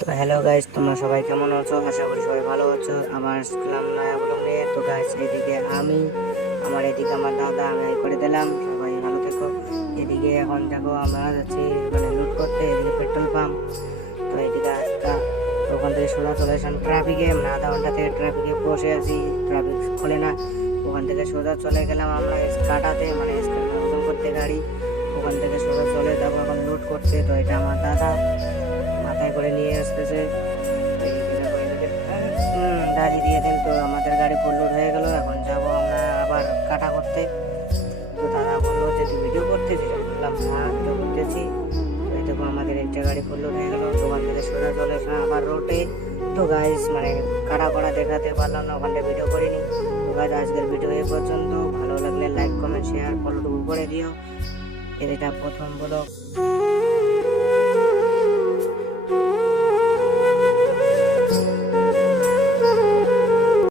তো hello guys, তোমরা সবাই কেমন আছো? আশা করি সবাই ভালো আছো। আবার আসলাম নয়া ব্লগ নিয়ে। তো গাইস, এদিকে এদিকে আমার দাদা, আমি এই করে দিলাম। সবাই ভালো থেকো। এদিকে এখন দেখো আমরা যাচ্ছি লুট করতে, এদিকে পেট্রোল পাম্প। তো এদিকে আজকা তো ওখান থেকে সোজা চলে আসলাম ট্রাফিকে। আমরা আধা ঘন্টা থেকে ট্রাফিকে বসে আছি, ট্রাফিক খোলে না। ওখান থেকে সোজা চলে গেলাম আমরা স্কাটাতে, ওজন করতে গাড়ি। ওখান থেকে সোজা চলে যাবো এখন লুট করতে। তো এটা আমার দাদা মাথায় করে নিয়ে আসতেছে। গাড়ি দিয়ে দিন। তো আমাদের গাড়ি ফুল লোড হয়ে গেল। এখন যাব আমরা আবার কাটা করতে। তো দাদা বললো যে তুই ভিডিও করতেছিস? আমি বললাম হ্যাঁ, ভিডিও করতেছি। তো এই দেখো আমাদের একটা গাড়ি ফুল লোড হয়ে গেল। দোকান থেকে সোজা চলে আসলাম আবার রোডে। তো গাইস কাটা করা দেখাতে পারলাম না, ওখানে ভিডিও করিনি। তো গাইস, আজকের ভিডিও এই পর্যন্ত। ভালো লাগলে লাইক কমেন্ট শেয়ার ফলোটুকু করে দিও। এটা প্রথম ব্লগ।